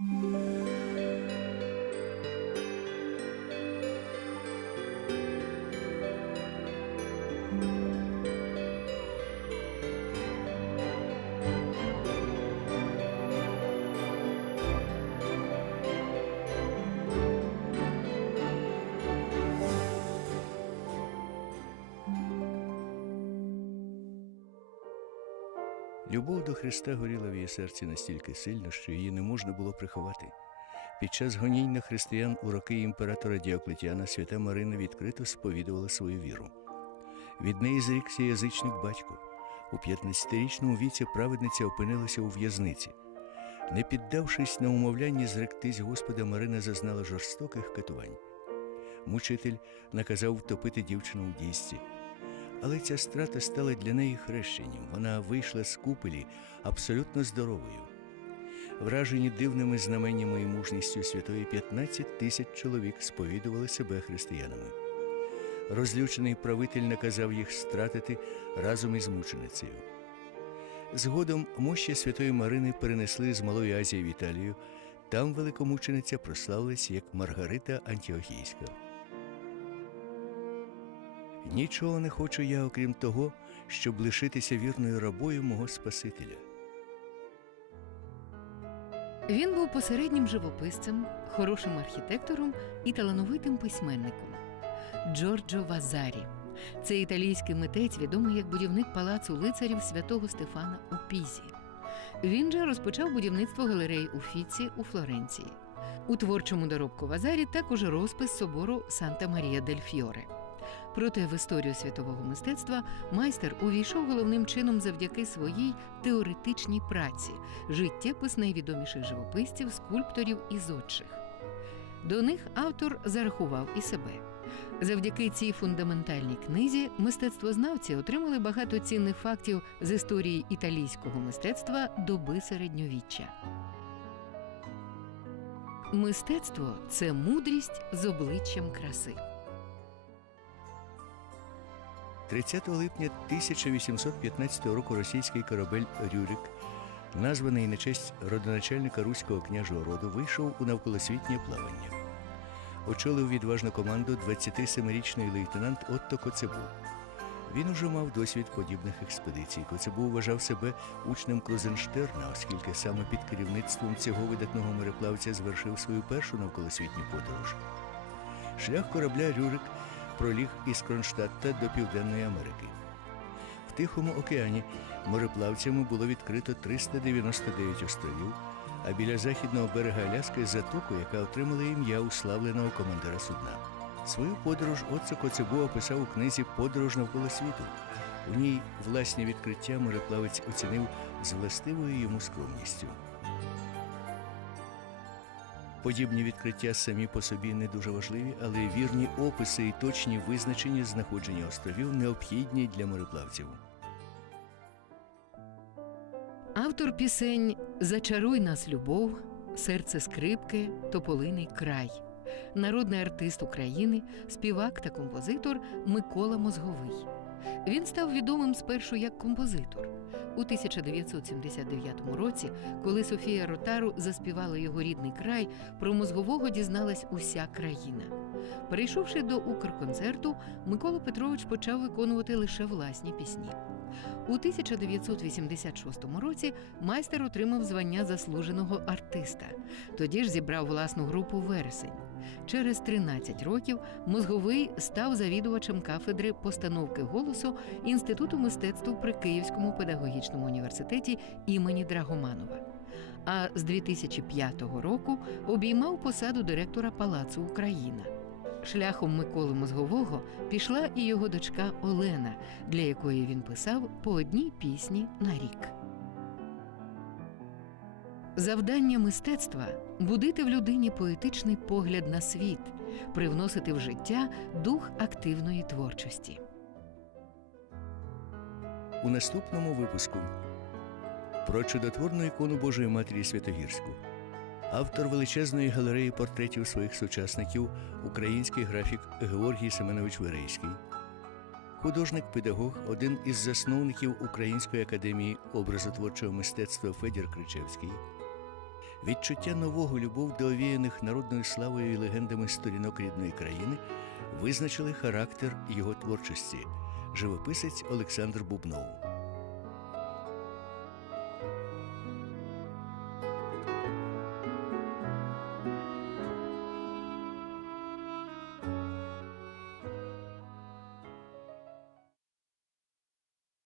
Música Любов до Христа горіла в її серці настільки сильно, що її не можна було приховати. Під час гонінь на християн у роки імператора Діоклетіана свята Марина відкрито сповідувала свою віру. Від неї зрікся язичник батько. У 15-річному віці праведниця опинилася у в'язниці. Не піддавшись на умовляння зректись Господа, Марина зазнала жорстоких катувань. Мучитель наказав втопити дівчину у дійсці. Але ця страта стала для неї хрещенням. Вона вийшла з купелі абсолютно здоровою. Вражені дивними знаменнями і мужністю святої 15 тисяч чоловік сповідували себе християнами. Розлючений правитель наказав їх стратити разом із мученицею. Згодом мощі святої Марини перенесли з Малої Азії в Італію. Там великомучениця прославилась як Маргарита Антіохійська. Нічого не хочу я, окрім того, щоб лишитися вірною рабою мого Спасителя. Він був посереднім живописцем, хорошим архітектором і талановитим письменником. Джорджо Вазарі. Це італійський митець, відомий як будівник палацу лицарів святого Стефана у Пізі. Він же розпочав будівництво галерей у Фіці у Флоренції. У творчому доробку Вазарі також розпис собору Санта Марія дель Фьоре. Проте в історію світового мистецтва майстер увійшов головним чином завдяки своїй теоретичній праці, життєпис найвідоміших живописців, скульпторів і зодчих. До них автор зарахував і себе. Завдяки цій фундаментальній книзі мистецтвознавці отримали багато цінних фактів з історії італійського мистецтва доби середньовіччя. Мистецтво це мудрість з обличчям краси. 30 липня 1815 року російський корабель Рюрик, названий на честь родоначальника руського княжого роду, вийшов у навколосвітнє плавання. Очолив відважну команду 27-річний лейтенант Отто Коцебу. Він уже мав досвід подібних експедицій. Коцебу вважав себе учнем Крузенштерна, оскільки саме під керівництвом цього видатного мореплавця звершив свою першу навколосвітню подорож. Шлях корабля Рюрик проліг із Кронштадта до Південної Америки. В Тихому океані мореплавцями було відкрито 399 островів, а біля західного берега Аляски затоку, яка отримала ім'я уславленого командира судна. Свою подорож Отце Коцебу описав у книзі Подорож навколо світу. У ній власні відкриття мореплавець оцінив з властивою йому скромністю. Подібні відкриття самі по собі не дуже важливі, але вірні описи і точні визначення знаходження островів необхідні для мореплавців. Автор пісень Зачаруй нас, любов, серце скрипки, тополиний край, народний артист України, співак та композитор Микола Мозговий. Він став відомим спершу як композитор. У 1979 році, коли Софія Ротару заспівала його рідний край, про мозгового дізналась уся країна. Перейшовши до Укрконцерту, Микола Петрович почав виконувати лише власні пісні. У 1986 році майстер отримав звання заслуженого артиста. Тоді ж зібрав власну групу Вересень. Через 13 років мозговий став завідувачем кафедри постановки голосу Інституту мистецтв при Київському педагогічному університеті імені Драгоманова. А з 2005 року обіймав посаду директора Палацу Україна. Шляхом Миколи Мозгового пішла і його дочка Олена, для якої він писав по одній пісні на рік. Завдання мистецтва будити в людині поетичний погляд на світ, привносити в життя дух активної творчості. У наступному випуску про чудотворну ікону Божої Матері Святогірську. Автор величезної галереї портретів своїх сучасників, український графік Георгій Семенович Верейський, художник-педагог, один із засновників Української академії образотворчого мистецтва Федір Кричевський, Відчуття нового любов до овіяних народною славою і легендами сторінок рідної країни визначили характер його творчості. Живописець Олександр Бубнов.